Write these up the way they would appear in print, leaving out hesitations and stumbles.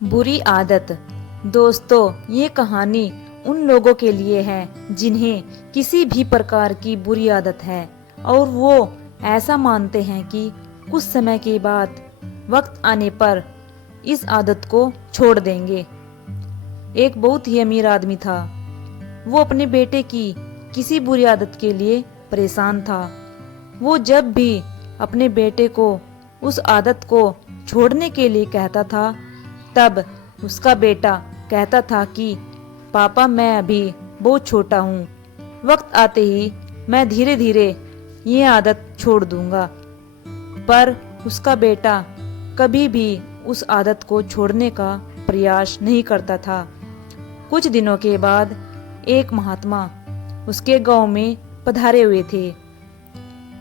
बुरी आदत। दोस्तों, ये कहानी उन लोगों के लिए है जिन्हें किसी भी प्रकार की बुरी आदत है और वो ऐसा मानते हैं कि कुछ समय के बाद वक्त आने पर इस आदत को छोड़ देंगे। एक बहुत ही अमीर आदमी था। वो अपने बेटे की किसी बुरी आदत के लिए परेशान था। वो जब भी अपने बेटे को उस आदत को छोड़ने के लिए कहता था, तब उसका बेटा कहता था कि पापा, मैं अभी बहुत छोटा हूँ, वक्त आते ही मैं धीरे धीरे ये आदत छोड़ दूंगा। पर उसका बेटा कभी भी उस आदत को छोड़ने का प्रयास नहीं करता था। कुछ दिनों के बाद एक महात्मा उसके गांव में पधारे हुए थे।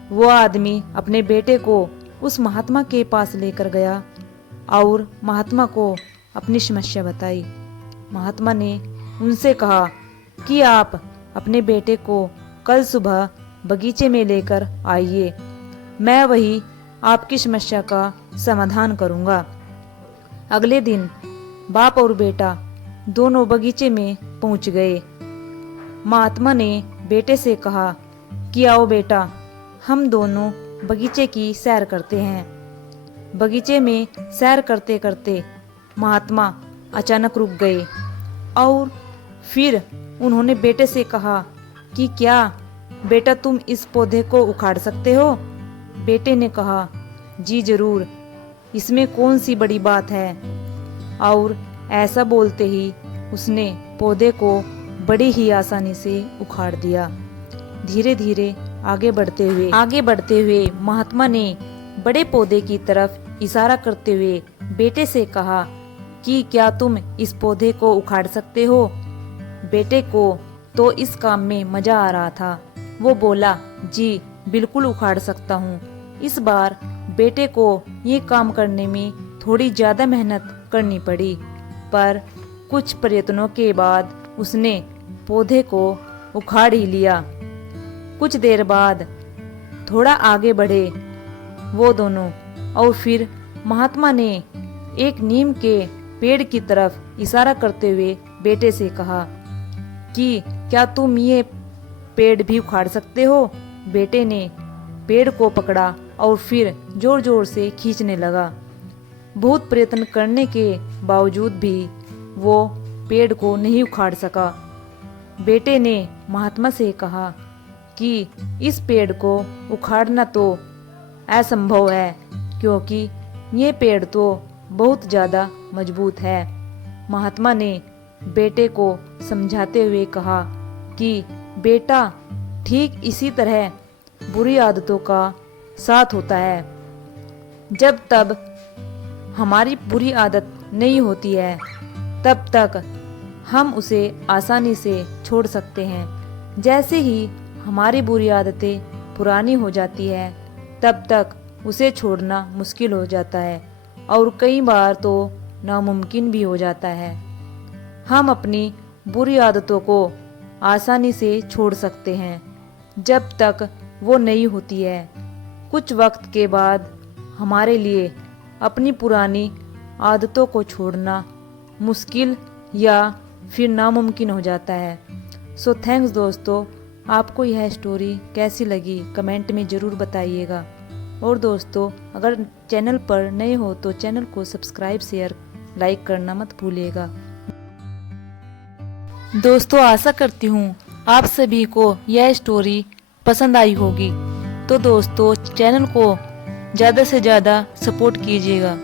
वो आदमी अपने बेटे को उस महात्मा के पास लेकर गया और महात्मा को अपनी समस्या बताई। महात्मा ने उनसे कहा कि आप अपने बेटे को कल सुबह बगीचे में लेकर आइए, मैं वही आपकी समस्या का समाधान करूंगा। अगले दिन बाप और बेटा दोनों बगीचे में पहुंच गए। महात्मा ने बेटे से कहा कि आओ बेटा, हम दोनों बगीचे की सैर करते हैं। बगीचे में सैर करते करते महात्मा अचानक रुक गए और फिर उन्होंने बेटे से कहा कि क्या बेटा, तुम इस पौधे को उखाड़ सकते हो? बेटे ने कहा, जी जरूर, इसमें कौन सी बड़ी बात है। और ऐसा बोलते ही उसने पौधे को बड़ी ही आसानी से उखाड़ दिया। धीरे धीरे आगे बढ़ते हुए महात्मा ने बड़े पौधे की तरफ इशारा करते हुए बेटे से कहा कि क्या तुम इस पौधे को उखाड़ सकते हो? बेटे को तो इस काम में मजा आ रहा था। वो बोला, जी बिल्कुल उखाड़ सकता हूँ। इस बार बेटे को ये काम करने में थोड़ी ज्यादा मेहनत करनी पड़ी, पर कुछ प्रयत्नों के बाद उसने पौधे को उखाड़ ही लिया। कुछ देर बाद थोड़ा आगे बढ़े वो दोनों और फिर महात्मा ने एक नीम के पेड़ की तरफ इशारा करते हुए बेटे से कहा कि क्या तुम ये पेड़ भी उखाड़ सकते हो? बेटे ने पेड़ को पकड़ा और फिर जोर जोर से खींचने लगा। बहुत प्रयत्न करने के बावजूद भी वो पेड़ को नहीं उखाड़ सका। बेटे ने महात्मा से कहा कि इस पेड़ को उखाड़ना तो असंभव है, क्योंकि ये पेड़ तो बहुत ज़्यादा मजबूत है। महात्मा ने बेटे को समझाते हुए कहा कि बेटा, ठीक इसी तरह बुरी आदतों का साथ होता है। जब तक हमारी बुरी आदत नहीं होती है, तब तक हम उसे आसानी से छोड़ सकते हैं। जैसे ही हमारी बुरी आदतें पुरानी हो जाती है, तब तक उसे छोड़ना मुश्किल हो जाता है और कई बार तो नामुमकिन भी हो जाता है। हम अपनी बुरी आदतों को आसानी से छोड़ सकते हैं जब तक वो नहीं होती है। कुछ वक्त के बाद हमारे लिए अपनी पुरानी आदतों को छोड़ना मुश्किल या फिर नामुमकिन हो जाता है। सो थैंक्स दोस्तों, आपको यह स्टोरी कैसी लगी कमेंट में ज़रूर बताइएगा। और दोस्तों, अगर चैनल पर नए हो तो चैनल को सब्सक्राइब, शेयर, लाइक करना मत भूलिएगा। दोस्तों, आशा करती हूँ आप सभी को यह स्टोरी पसंद आई होगी। तो दोस्तों, चैनल को ज़्यादा से ज़्यादा सपोर्ट कीजिएगा।